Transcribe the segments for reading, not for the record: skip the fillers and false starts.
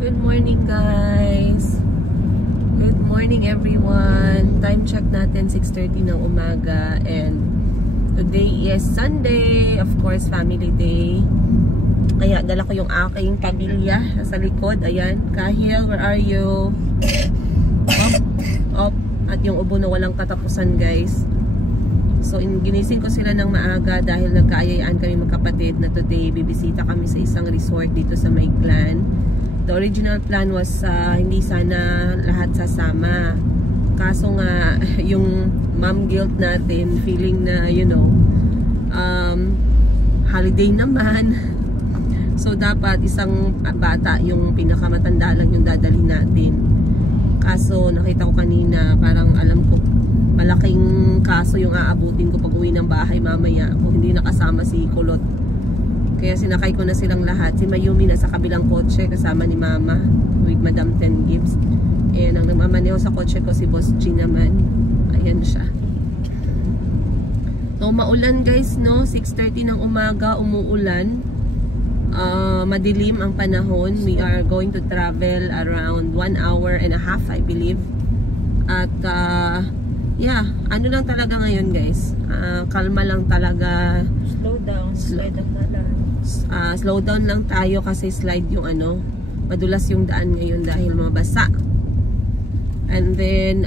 Good morning guys. Good morning everyone. Time check natin 6:30 ng umaga and today is Sunday, of course family day. Kaya dala ko yung aking pamilya sa likod. Ayan, Kahil, where are you? Up. At yung ubo na walang katapusan guys. So ginising ko sila ng maaga dahil nagkaayayaan kami magkapatid na today bibisita kami sa isang resort dito sa Mayglan. The original plan was hindi sana lahat sasama. Kaso nga yung mom guilt natin, feeling na holiday naman. So dapat isang bata yung pinakamatanda lang yung dadalhin natin. Kaso nakita ko kanina, parang alam ko malaking kaso yung aabutin ko pag uwi ng bahay mamaya kung hindi nakasama si Kulot. Kaya sinakay ko na silang lahat. Si Mayumi nasa kabilang kotse kasama ni Mama with Madam Ten Gibbs. And ang nagmamaneho sa kotse ko si Boss G naman. Ayan siya. So maulan guys, no? 6:30 ng umaga, umuulan. Madilim ang panahon. We are going to travel around 1 hour and a half I believe. At yeah, ano lang talaga ngayon guys, kalma lang talaga. Slow down lang tayo kasi slide yung madulas yung daan ngayon dahil mabasa. And then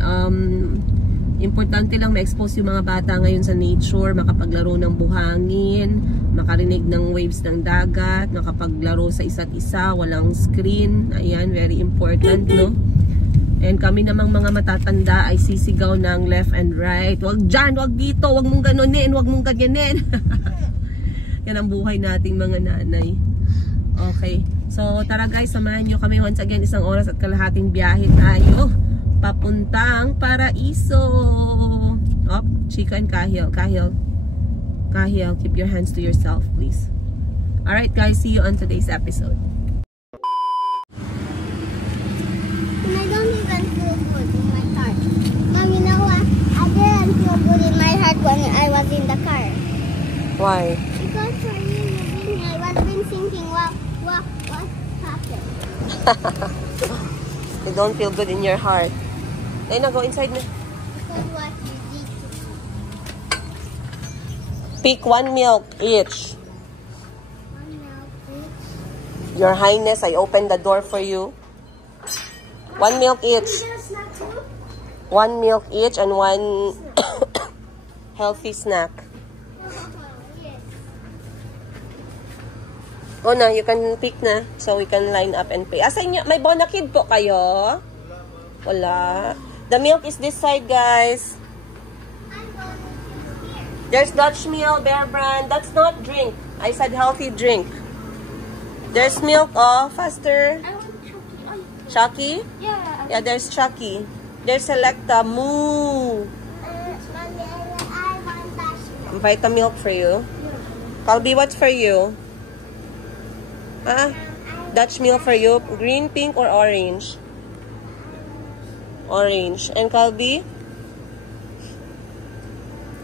importante lang ma-expose yung mga bata ngayon sa nature, makapaglaro ng buhangin, makarinig ng waves ng dagat, makapaglaro sa isa't isa, walang screen. Ayan, very important, no? And kami namang mga matatanda ay sisigaw ng left and right. Wag dyan, wag dito, wag mong ganunin, wag mong ganyanin. Yan ang buhay nating mga nanay. Okay. So tara guys, samahan nyo kami once again. 1 oras at kalahating biyahe tayo papuntang Paraiso. Op, Chika and Kahil. Kahil, keep your hands to yourself please. Alright guys, see you on today's episode. I don't even feel good in my heart. Mom, you know what? I didn't feel good in my heart when I was in the car. Why? Because for you, I was been thinking, what happened? You don't feel good in your heart. Ay na, go inside na. Because what you did to me. Pick 1 milk each. 1 milk, please. Your Highness, I opened the door for you. 1 milk each. 1 milk each and 1 healthy snack. Oh na, you can pick na. So we can line up and pay. Asa inyo? May Bonakid po kayo? Wala. The milk is this side, guys. There's Dutch Mill, Bear Brand. That's not drink. I said healthy drink. There's milk. Oh, faster. I want Chucky? Chucky. Yeah. Yeah, there's Chucky. There's Selecta. Moo. Mommy, I want that. Vita milk for you. Kalbi, what's for you? Dutch milk for you. Green, pink, or orange? Orange. And Kalbi?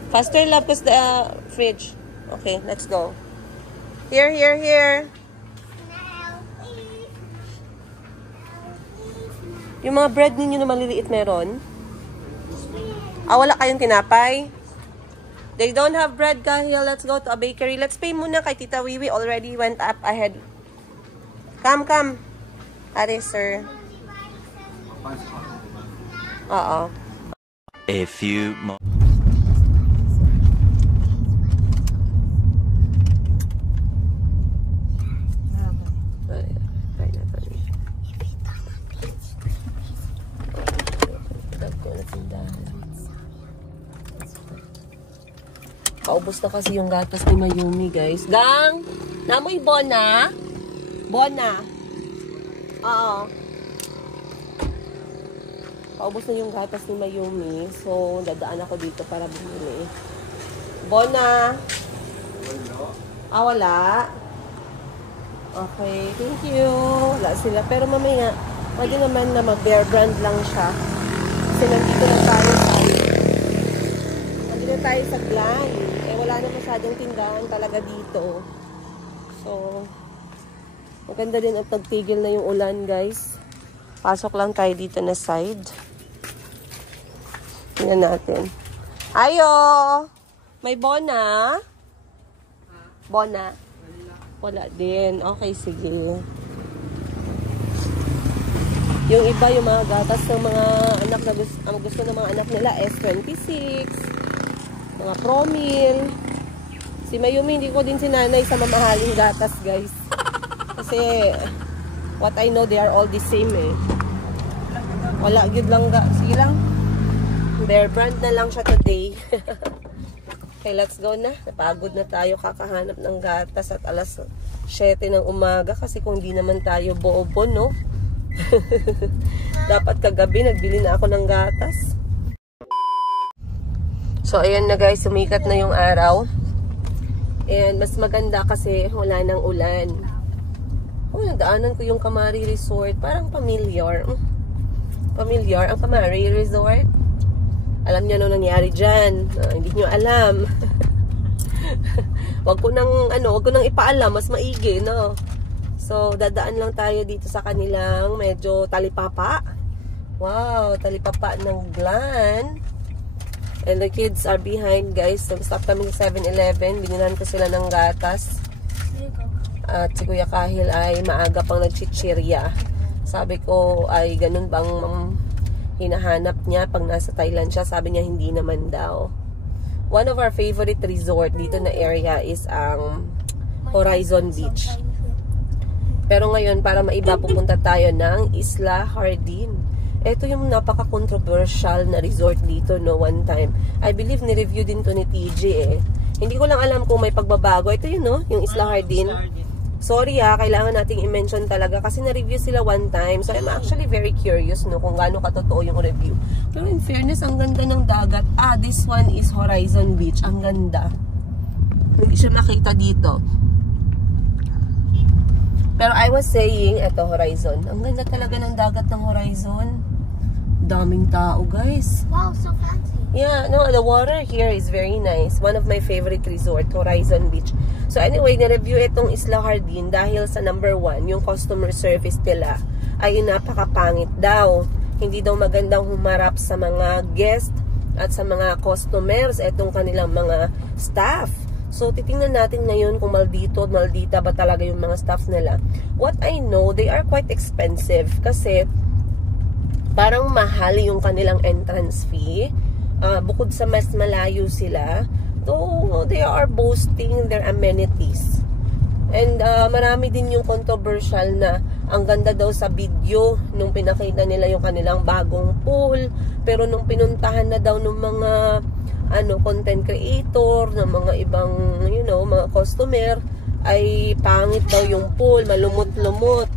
Faster, love, because the fridge. Okay, let's go. Here. Yung mga bread ninyo na maliliit meron? Wala kayong tinapay? They don't have bread, Kahil. Let's go to a bakery. Let's pay muna kay Tita Wiwi. Already went up ahead. Come. Are, sir. Oo. A few more. Kaubos na kasi yung gatas ni Mayumi, guys. Gang! Namoy Bona? Bona. Oo. Kaubos na yung gatas ni Mayumi. So, dadaan ako dito para bumili. Bona. Wala. Okay, thank you. Wala sila. Pero mamaya, pwede naman na mag-Bear Brand lang siya. Kasi nandito na tayo sa Glan. Wala na masyadong tindahan talaga dito. So, Maganda din at nagtigil na yung ulan, guys. Pasok lang tayo dito na side. Tingnan natin. Ayo! May bona? Bona? Wala din. Okay, sige. Yung iba, yung mga gatas ng mga anak na gusto ng mga anak nila, S26, mga Promil. Si Mayumi, hindi ko din sinanay sa mamahaling gatas, guys. Kasi, what I know, they are all the same, eh. Wala, good lang ga. Sige lang. Bear brand na lang siya today. Okay, let's go na. Napagod na tayo kakahanap ng gatas at alas 7 ng umaga kasi kung di naman tayo bobo, no? Dapat kagabi nagbili na ako ng gatas. So ayan na guys, sumikat na yung araw. And mas maganda kasi wala nang ulan. Oh, nagdaanan ko yung Kamari Resort. Parang familiar. Familiar ang Kamari Resort. Alam niyo ano nangyari dyan. Hindi niyo alam. Wag ko nang ipaalam, mas maigi, no? So, dadaan lang tayo dito sa kanilang medyo talipapa. Wow, talipapa ng Glan. And the kids are behind, guys. So, stop kami sa 7-Eleven. Binilan ko sila ng gatas. At si Kuya Kahil ay maaga pang nagchichirya. Sabi ko, ay ganun bang hinahanap niya pag nasa Thailand siya? Sabi niya, hindi naman daw. One of our favorite resort dito na area is ang Horizon Beach. Pero ngayon, para maiba, pupunta tayo ng Isla Hardin. Ito yung napaka-controversial na resort dito, no, one time. I believe ni-review din to ni TJ, eh. Hindi ko lang alam kung may pagbabago. Ito yun, no, yung Isla Hardin. Sorry, kailangan nating i-mention talaga kasi na-review sila one time. So, I'm actually very curious, no, kung gaano katotoo yung review. Pero in fairness, ang ganda ng dagat. This one is Horizon Beach. Ang ganda. Hindi siya nakita dito. Pero I was saying, eto Horizon. Ang ganda talaga ng dagat ng Horizon. Daming tao, guys. Wow, so fancy. Yeah, no, the water here is very nice. One of my favorite resort, Horizon Beach. So anyway, na-review itong Isla Hardin dahil sa number 1, yung customer service nila ay napakapangit daw. Hindi daw magandang humarap sa mga guest at sa mga customers, itong kanilang mga staff. So, titingnan natin ngayon kung maldita ba talaga yung mga staff nila. What I know, they are quite expensive kasi parang mahal yung kanilang entrance fee. Bukod sa mas malayo sila, though they are boasting their amenities. And marami din yung controversial na ang ganda daw sa video nung pinakita nila yung kanilang bagong pool. Pero nung pinuntahan na daw ng mga content creator, ng mga ibang, mga customer, ay pangit daw yung pool, malumot-lumot.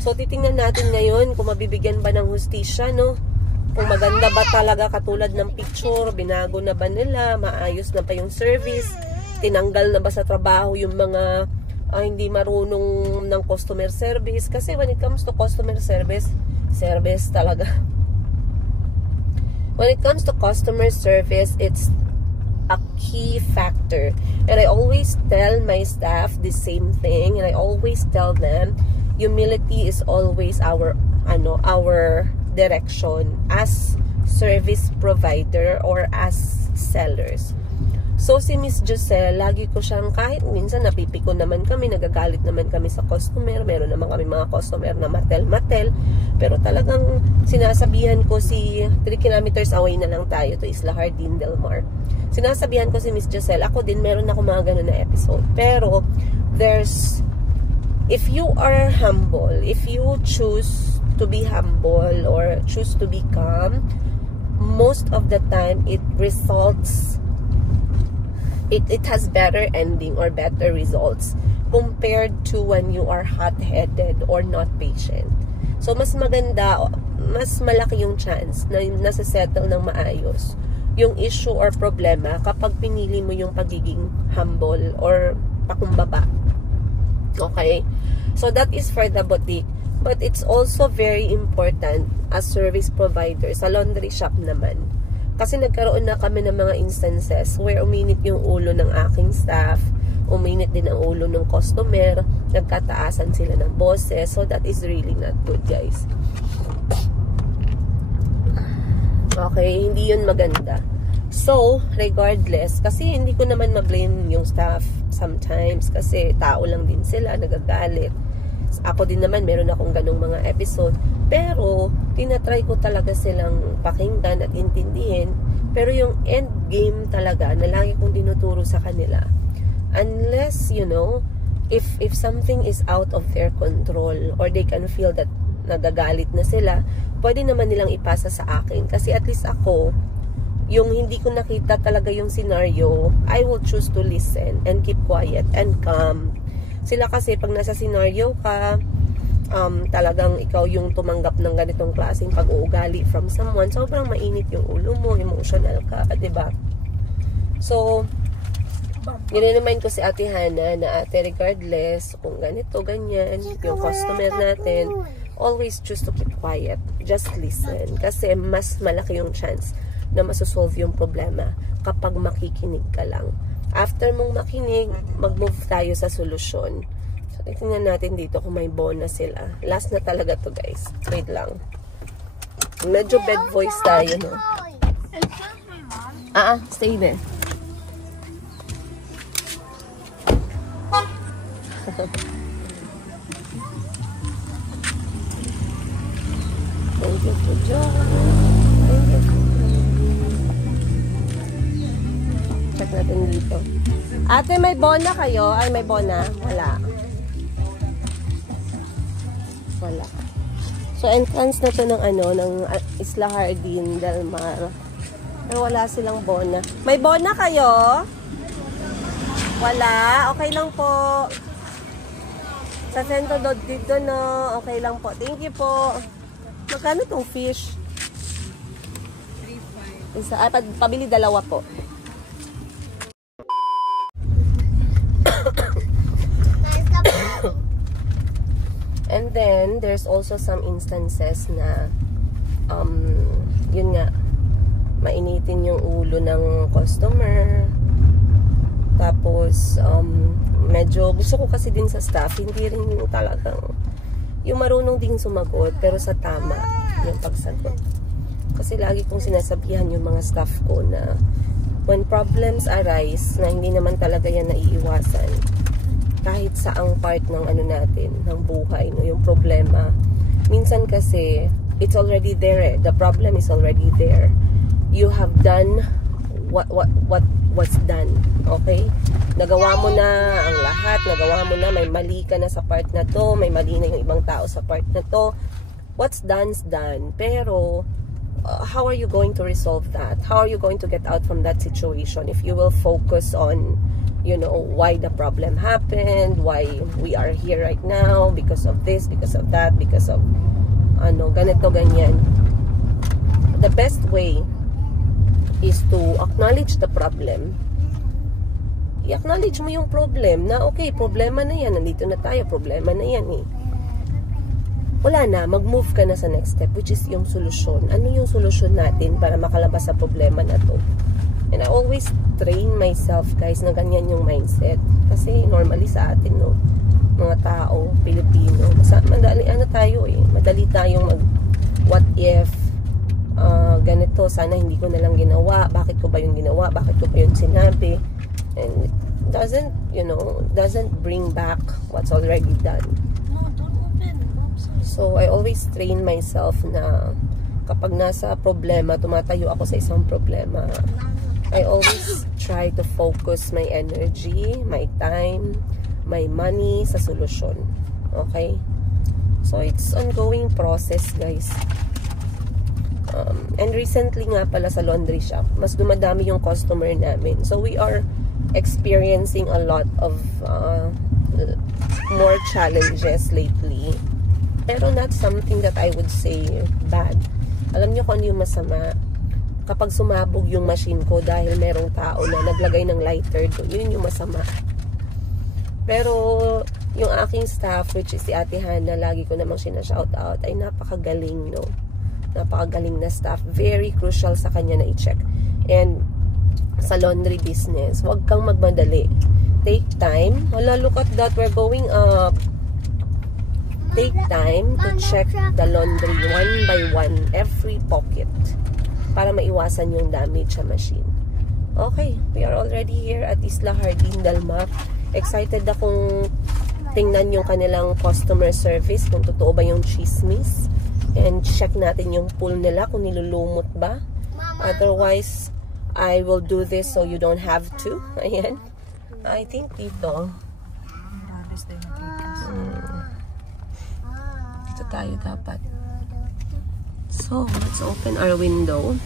So, titingnan natin ngayon kung mabibigyan ba ng hustisya, no? Kung maganda ba talaga katulad ng picture, binago na ba nila, maayos na pa yung service, tinanggal na ba sa trabaho yung mga hindi marunong ng customer service. Kasi when it comes to customer service talaga. When it comes to customer service, it's a key factor. And I always tell my staff the same thing. And I always tell them, humility is always our direction as service provider or as sellers. So, si Miss Giselle, lagi ko siyang, kahit minsan napipiko naman kami, nagagalit naman kami sa customer, meron naman kami mga customer na matel-matel, pero talagang sinasabihan ko si 3 kilometers away na lang tayo to Isla Hardin Del Mar. Sinasabihan ko si Miss Giselle, ako din meron ako mga ganun na episode, pero if you are humble, if you choose to be humble or choose to be calm, most of the time it results, it has better ending or better results compared to when you are hot-headed or not patient. So mas maganda, mas malaki yung chance na nasa-settle ng maayos yung issue or problema kapag pinili mo yung pagiging humble or pakumbaba. Okay? So that is for the boutique. But it's also very important as service provider sa laundry shop naman. Kasi nagkaroon na kami ng mga instances where uminit yung ulo ng aking staff. uminit din ang ulo ng customer, nagkataasan sila ng boses. So that is really not good, guys. Okay, hindi yun maganda. So, regardless, kasi hindi ko naman ma-blame yung staff sometimes kasi tao lang din sila, nagagalit. Ako din naman, meron akong ganong mga episode. Pero, tinatry ko talaga silang pakinggan at intindihin. Pero yung end game talaga, na lagi kong tinuturo sa kanila. Unless, you know, if something is out of their control or they can feel that nagagalit na sila, pwede naman nilang ipasa sa akin. Kasi at least ako, yung hindi ko nakita talaga yung scenario, I will choose to listen and keep quiet and calm. Sila kasi pag nasa scenario ka, talagang ikaw yung tumanggap ng ganitong klaseng pag-uugali from someone, sobrang mainit yung ulo mo, emotional ka, diba? So, nire-remind ko si Ate Hana na ate, regardless kung ganito, ganyan, yung customer natin, always choose to keep quiet. Just listen. Kasi mas malaki yung chance na masosolve yung problema kapag makikinig ka lang. After mong makinig, mag-move tayo sa solusyon. So, tingnan natin dito kung may bonus sila. Last na talaga to, guys. Wait lang. Medyo bad voice tayo, no? Stay there. Thank you for joining. Check natin dito. Ate, may bona kayo? Ay, may bona. Wala. Wala. So, entrance na to ng ng Isla Jardín del Mar. Pero wala silang bona. May bona kayo? Wala. Okay lang po. Sa Centro dito, no? Okay lang po. Thank you po. Magkano tong fish? 3.5. Isa, pabili dalawa po. And then, there's also some instances na, yun nga, mainitin yung ulo ng customer. Tapos, medyo, gusto ko kasi din sa staff, hindi rin yung talagang, yung marunong ding sumagot, pero sa tama, yung pagsagot. Kasi lagi kong sinasabihan yung mga staff ko na, when problems arise, na hindi naman talaga yan naiiwasan, kahit saang part ng natin, ng buhay, no, yung problema. Minsan kasi, it's already there. The problem is already there. You have done what's done. Okay? Nagawa mo na ang lahat. Nagawa mo na, may mali ka na sa part na to. May mali na yung ibang tao sa part na to. What's done's done. Pero, how are you going to resolve that? How are you going to get out from that situation if you will focus on, you know, why the problem happened, why we are here right now, because of this, because of that, because of ganito, ganyan. The best way is to acknowledge the problem. I-acknowledge mo yung problem na, okay, problema na yan, nandito na tayo, problema na yan eh. Wala na, mag-move ka na sa next step, which is yung solusyon. Ano yung solusyon natin para makalabas sa problema na to? And I always train myself, guys, na ganyan yung mindset. Kasi normally sa atin, no, mga tao, Pilipino, madali tayo eh. Madali tayong what if, ganito, sana hindi ko na lang ginawa. Bakit ko ba yung ginawa? Bakit ko ba yung sinabi? And it doesn't, you know, doesn't bring back what's already done. No, don't open. So, I always train myself na kapag nasa problema, tumatayo ako sa isang problema, I always try to focus my energy, my time, my money sa solusyon. Okay? So, it's ongoing process, guys. And recently nga pala sa laundry shop, mas dumadami yung customer namin. So, we are experiencing a lot of more challenges lately. Pero not something that I would say bad. Alam niyo kung ano yung masama? Kapag sumabog yung machine ko dahil merong tao na naglagay ng lighter doon, yun yung masama. Pero yung aking staff, which is si Ate Hana, lagi ko namang sinashoutout, ay napakagaling, no? Napakagaling na staff. Very crucial sa kanya na i-check. And sa laundry business, huwag kang magmadali. take time. Wala, look at that. We're going up. Take time to check the laundry one by one, every pocket, para maiwasan yung damage sa machine. Okay, we are already here at Isla Jardín del Mar. Excited akong tingnan yung kanilang customer service, kung totoo ba yung chismis. And check natin yung pool nila, kung nilulumot ba. Otherwise, I will do this so you don't have to. Ayan. I think dito. Dito tayo dapat. So, let's open our window.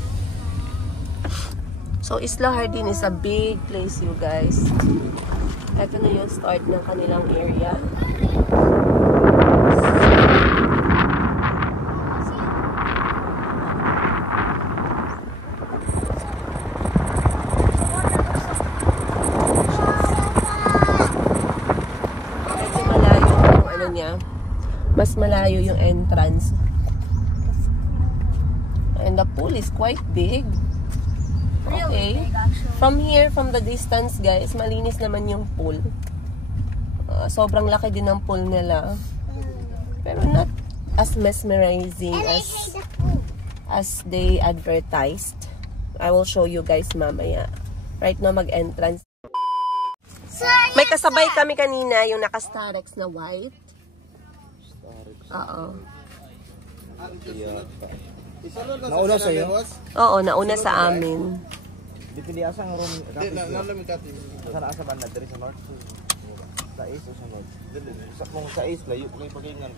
So, Isla Jardín is a big place, you guys. Ito na yung start ng kanilang area. Medyo malayo yung ano niya. Mas malayo yung entrance. And the pool is quite big. Okay. From here, from the distance, guys, malinis naman yung pool. Sobrang laki din ng pool nila. Pero not as mesmerizing as they advertised. I will show you guys mamaya. Right now, mag-entrance. May kasabay kami kanina, yung naka-Starex na white. Oo. Nauna sa'yo? Oo, nauna sa amin. Dipili asang room. Saan asa banda? Dari sa north? Sa east o sa north? Kung sa east, layo kung may pagkaingan.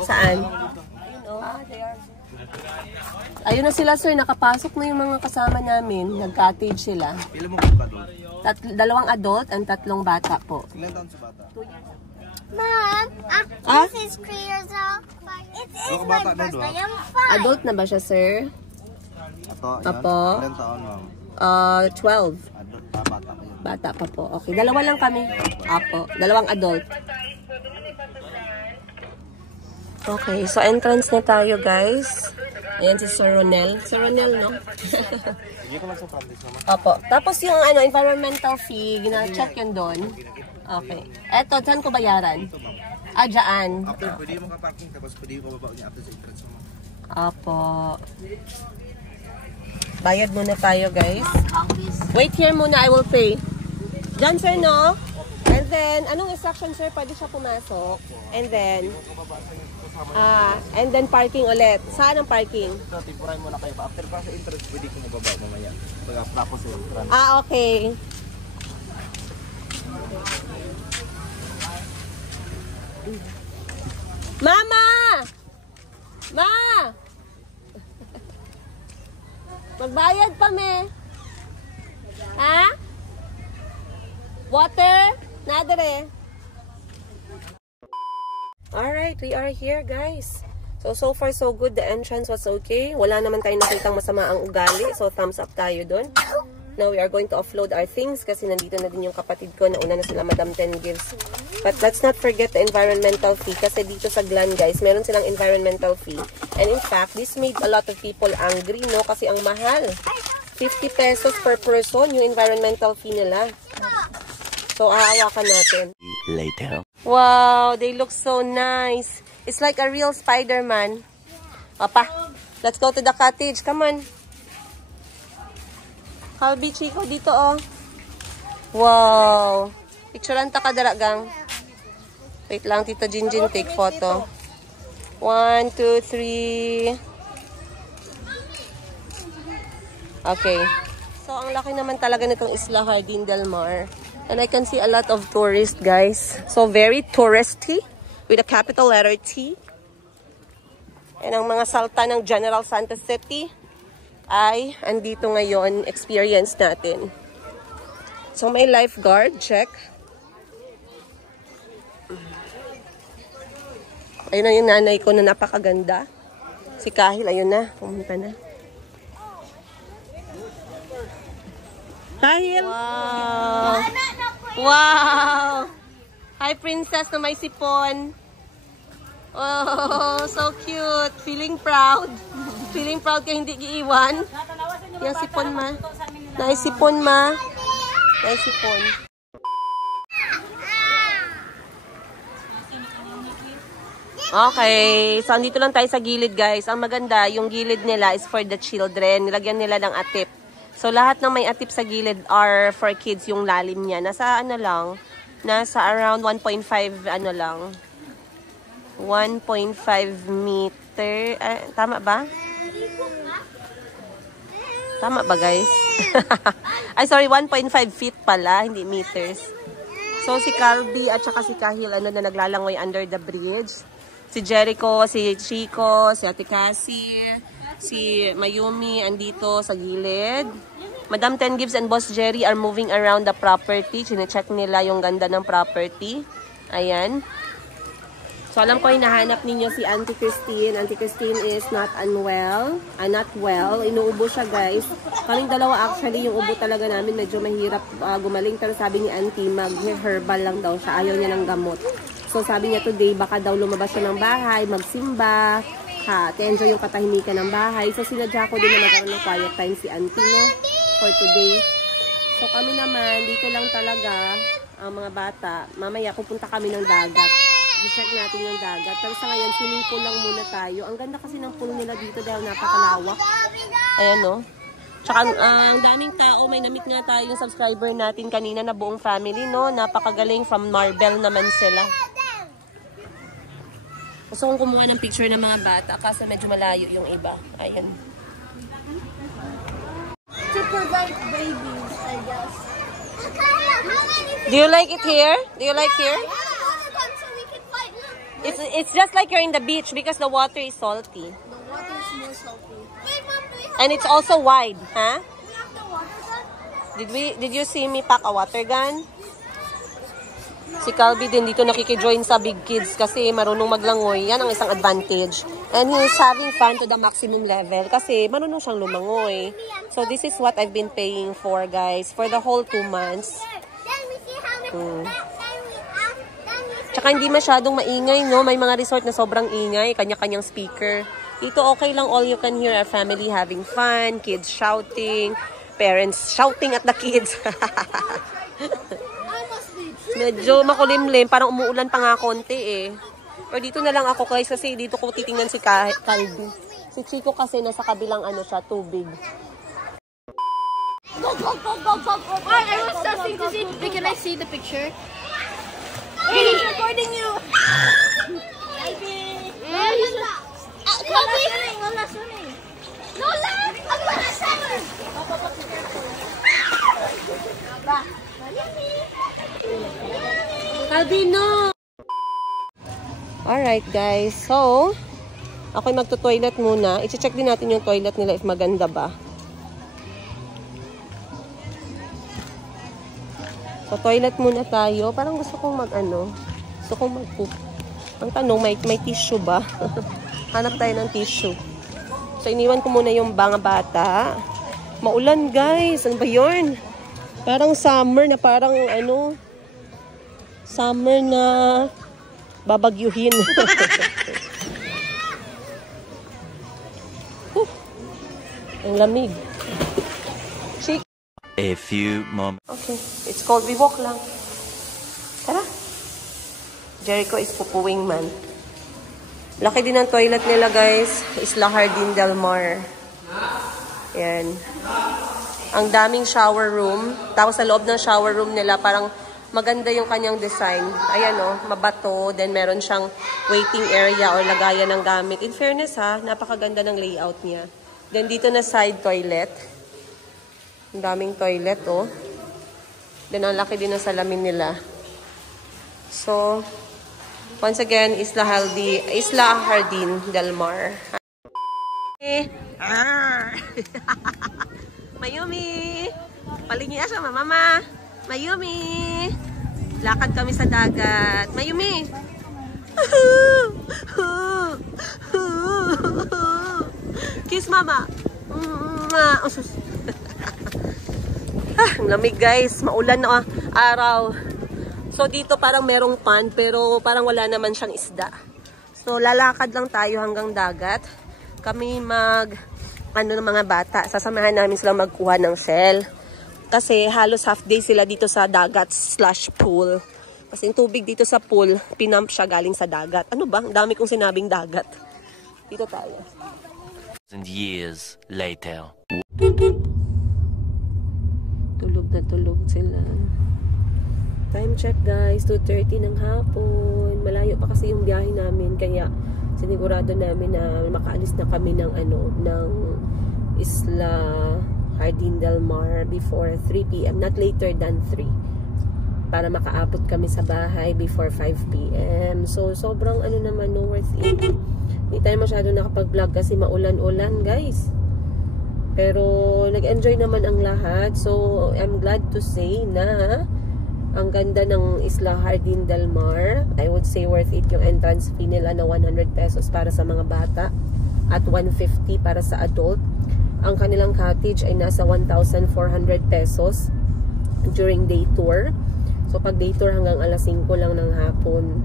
Saan? Ayun na sila, sir. Nakapasok na yung mga kasama namin. Nag-cottage sila. Ilan mo ba doon? 2 adult and 3 bata po. Ilan taon sa bata? Mom, this is 3 years old. It is my birthday. I'm 5. Adult na ba siya, sir? Apo. Ilan taon, ma'am? 12. Adult pa, bata pa yun. Bata pa po. Okay, 2 lang kami. Apo. 2 adult. Okay, so entrance na tayo, guys. Ayan si Sir Ronel. Sir Ronel, no? Hindi ko lang sa practice naman. Opo. Tapos yung environmental fee, gina-check yun doon. Okay. Eto, saan ko bayaran? Dyan. After, pwede mo ka-parking, tapos pwede mo babao niya after sa entrance mo. Apo. Bayad muna tayo, guys. Wait here muna, I will pay. Dyan, sir, no? And then, anong instruction, sir? Pwede siya pumasok. And then parking ulit. Saan ang parking? So, temporay mo na kayo. After pa sa entrance, pwede ko mababa mamaya. Tapos sa entrance. Okay. Mama! Ma! Magbayad pa, me. Ha? Water? Nadere. Alright, we are here, guys. So far, so good. The entrance was okay. Wala naman tayong nakitang masama ang ugali. So, thumbs up tayo dun. Now, we are going to offload our things kasi nandito na din yung kapatid ko. Nauna na sila, Madam 10 Gives. But let's not forget the environmental fee kasi dito sa Glan, guys, meron silang environmental fee. And in fact, this made a lot of people angry, no? Kasi ang mahal. 50 pesos per person yung environmental fee nila. So, aawakan natin. Later. Wow, they look so nice. It's like a real Spider-Man. Papa, let's go to the cottage. Come on. Halbi Chico dito, oh. Wow. Picturean ta ka daragang. Wait lang, Tito Jinjin, take photo. 1, 2, 3. Okay. So, ang laki naman talaga nitong Isla Jardín del Mar. And I can see a lot of tourists, guys. So, very touristy. With a capital letter T. And ang mga salta ng General Santos City ay andito ngayon, experience natin. So, may lifeguard, check. Ayun na yung nanay ko na napakaganda. Si Kahil, ayun na. Pumunta na. Kahil! Wow! Wow! Hi, princess na may sipon. Oh, so cute. Feeling proud. Feeling proud ka hindi giiwan. Yung sipon, ma. Naisipon, ma. Nice sipon. Okay, so andito lang tayo sa gilid guys. Ang maganda, yung gilid nila is for the children. Nilagyan nila ng atip. So lahat ng may atip sa gilid are for kids yung lalim niya. Nasa ano lang, nasa around 1.5 ano lang. 1.5 meter. Tama ba? Tama ba guys? Ay sorry, 1.5 feet pala, hindi meters. So si Calby at saka si Kahil ano na naglalangoy under the bridge. Si Jericho, si Chico, si Ate Cassie, si Mayumi andito sa gilid. Madam Ten Gibbs and Boss Jerry are moving around the property. Chine-check nila yung ganda ng property. Ayan. So alam ko hinahanap ninyo si Auntie Christine. Auntie Christine is not unwell. Not well. Inuubo siya guys. Kaming dalawa actually yung ubo talaga namin medyo mahirap gumaling. Pero sabi ni Auntie mag-herbal lang daw siya. Ayaw niya ng gamot. So sabi niya today baka daw lumabas siya ng bahay, magsimba, te-enjoy yung katahimikan ng bahay. So sinadya ko din na magkaroon ng quiet time si Auntie no, for today. So kami naman, dito lang talaga ang mga bata. Mamaya pupunta kami ng dagat. I-check natin yung dagat. Pero sa ngayon, swimming pool lang muna tayo. Ang ganda kasi ng pool nila dito dahil napakalawak. Ayan no. Tsaka ang daming tao, may namit nga tayo yung subscriber natin kanina na buong family no. Napakagaling, from Marbel naman sila. Gusto kong kumuha ng picture ng mga bata kasi medyo malayo yung iba. Ayan. To provide babies, I guess. Do you like it here? Do you like here? It's just like you're in the beach because the water is salty. The water is more salty. And it's also wide, huh? Did you see me pack a water gun? Si Calby din dito nakikijoin sa big kids kasi marunong maglangoy. Yan ang isang advantage. And he's having fun to the maximum level kasi marunong siyang lumangoy. So this is what I've been paying for guys for the whole 2 months. Tsaka hindi masyadong maingay no. May mga resort na sobrang ingay. Kanya-kanyang speaker. Ito okay lang, all you can hear are family having fun, kids shouting, parents shouting at the kids. Medyo makulimlim, parang umuulan pa nga konti eh. Pero dito na lang ako guys kasi dito ko titingnan si Calby. Si Chico kasi nasa kabilang ano siya, tubig. Go, go, go, go, go, go. I was testing to see, can I see the picture? He's recording you. Calby. Wala swimming. No, left. I'm gonna swim. Calby, no! Alright guys, so ako'y magto-toilet muna. I-check din natin yung toilet nila if maganda ba. So toilet muna tayo. Parang gusto kong gusto kong mag-poop. Ang tanong, may tissue ba? Hanap tayo ng tissue. So iniwan ko muna yung mga bata. Maulan guys, ano ba yun? Parang summer na parang summer na babagyuhin. Ang lamig. Chick. A few moments. Okay, it's cold. We walk lang. Tara. Jericho is pupuwing man. Laki din ang toilet nila guys. Isla Jardín del Mar. Yan. Ang daming shower room. Tapos sa loob ng shower room nila parang maganda yung kanyang design. Ayan o, mabato. Then meron siyang waiting area or lagayan ng gamit. In fairness ha, napakaganda ng layout niya. Then dito na side toilet. Ang daming toilet oh. Then ang laki din ng salamin nila. So, once again, Isla Jardín del Mar. Mayumi! Palingi siya, mama. Mayumi! Lakad kami sa dagat. Mayumi! Kiss mama! Ang lamig guys. Maulan na araw. So dito parang merong pond pero parang wala naman siyang isda. So lalakad lang tayo hanggang dagat. Kami ng mga bata. Sasamahan namin silang magkuha ng shell. Kasi halos half day sila dito sa dagat / pool. Kasi yung tubig dito sa pool, pinump siya galing sa dagat. Ano ba? Ang dami kong sinabing dagat. Dito tayo. And years later. Tulog na tulog sila. Time check guys, 2:30 ng hapon. Malayo pa kasi yung biyahe namin, kaya sinigurado namin na makaalis na kami ng ng Isla Jardín del Mar before 3 p.m. Not later than 3. Para makaabot kami sa bahay before 5 p.m. So sobrang naman, no worth it. Hindi tayo masyado nakapag-vlog kasi maulan-ulan guys. Pero nag-enjoy naman ang lahat. So I'm glad to say na ang ganda ng Isla Jardín del Mar. I would say worth it yung entrance fee nila na 100 pesos para sa mga bata at 150 para sa adult. Ang kanilang cottage ay nasa 1,400 pesos during day tour. So pag day tour hanggang alas 5 lang ng hapon.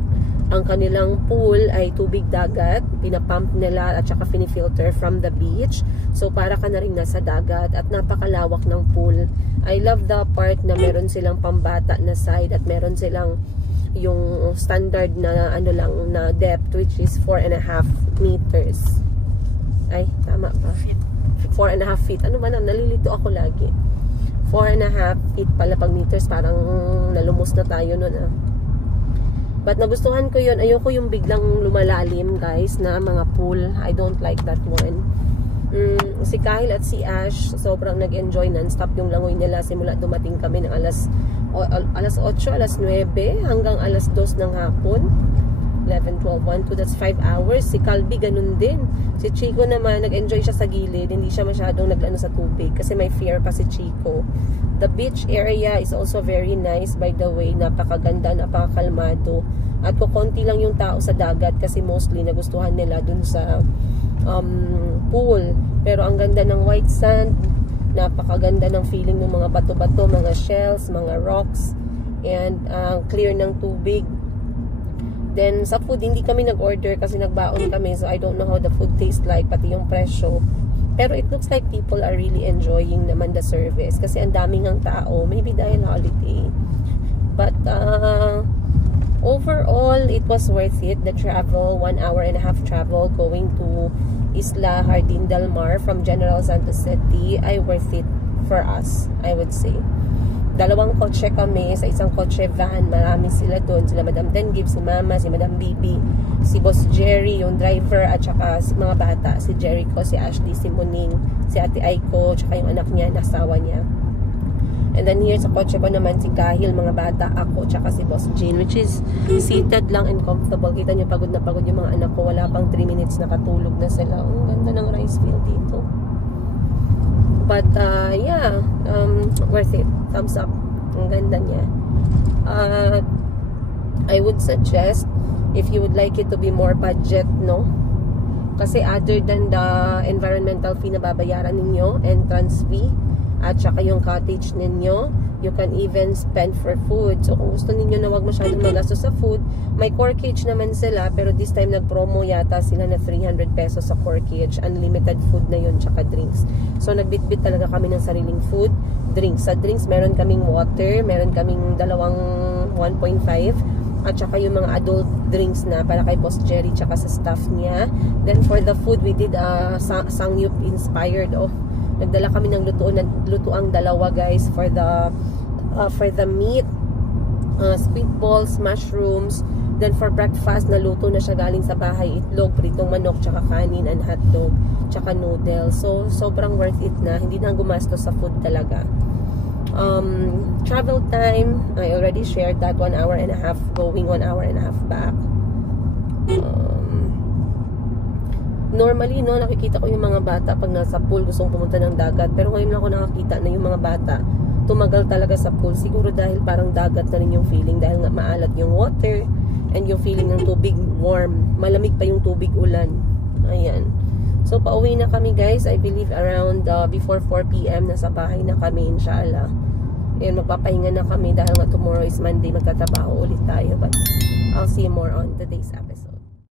Ang kanilang pool ay tubig dagat, pinapump nila at saka finifilter from the beach. So para ka na rin nasa dagat at napakalawak ng pool. I love the part na meron silang pambata na side at meron silang yung standard na na depth, which is 4.5 meters. Ay, tama ba? 4.5 feet. Ano ba na? Nalilito ako lagi. 4.5 feet pala pag meters. Parang nalumos na tayo nun But nagustuhan ko yun. Ayoko yung biglang lumalalim guys na mga pool. I don't like that one. Si Kahil at si Ash sobrang nag-enjoy, non-stop yung langoy nila simula dumating kami ng alas 8, alas 9 hanggang alas 2 ng hapon. 11, 12, 1, 2, that's 5 hours. Si Calby ganun din. Si Chico naman nag-enjoy siya sa gilid, hindi siya masyadong naglano sa tubig kasi may fear pa si Chico. The beach area is also very nice, by the way. Napakaganda, napakakalmado. At kukunti lang yung tao sa dagat kasi mostly nagustuhan nila dun sa pool. Pero ang ganda ng white sand, napakaganda ng feeling ng mga bato-bato, mga shells, mga rocks, and clear ng tubig. Then sa food, hindi kami nag-order kasi nagbaon kami, so I don't know how the food tastes like, pati yung presyo. Pero it looks like people are really enjoying naman the service kasi ang daming ng tao, maybe dahil holiday. But overall, it was worth it. The travel, 1.5 hours travel going to Isla Jardín del Mar from General Santos City, ay worth it for us, I would say. 2 kotse kami, sa isang kotse van, marami sila doon, sila Madam Tengib, si Mama, si Madam Bibi, si Boss Jerry, yung driver, at saka si mga bata, si Jericho, si Ashley, si Muning, si Ate Aiko, tsaka yung anak niya, nasawa niya. And then here sa kotse ko naman si Kahil, mga bata, ako, tsaka si Boss Jean, which is seated lang and comfortable. Kita nyo, pagod na pagod yung mga anak ko, wala pang 3 minutes nakatulog na sila. Ang ganda ng rice field dito. But yeah, worth it. Thumbs up. Ang ganda niya. I would suggest if you would like it to be more budget, no? Kasi other than the environmental fee na babayaran ninyo, entrance fee, at saka yung cottage ninyo, you can even spend for food. So kung gusto ninyo na wag masyadong magastos sa food, may core cage naman sila, pero this time nag-promo yata sila na 300 pesos sa core cage. Unlimited food na yun, tsaka drinks. So nagbitbit talaga kami ng sariling food, drinks. Sa drinks, meron kaming water, meron kaming 1.5, at saka yung mga adult drinks na para kay Boss Jerry tsaka sa staff niya. Then for the food, we did Sangyup inspired. Nagdala kami ng lutuang 2 guys for the meat, squid balls, mushrooms. Then for breakfast, naluto na siya galing sa bahay, itlog, pritong manok, tsaka kanin, and hotdog, tsaka noodles. So sobrang worth it na, hindi na gumastos sa food talaga. Travel time, I already shared that, 1.5 hours going, 1.5 hours back. Normally, no, nakikita ko yung mga bata pag nasa pool, gustong pumunta ng dagat. Pero ngayon lang ako nakakita na yung mga bata tumagal talaga sa pool. Siguro dahil parang dagat na rin yung feeling, dahil nga maalat yung water and yung feeling ng tubig warm. Malamig pa yung tubig ulan. Ayan. So, pauwi na kami guys. I believe around before 4 p.m. nasa bahay na kami, inshallah. And magpapahinga na kami dahil nga tomorrow is Monday. Magtatrabaho ulit tayo. But I'll see you more on today's episode.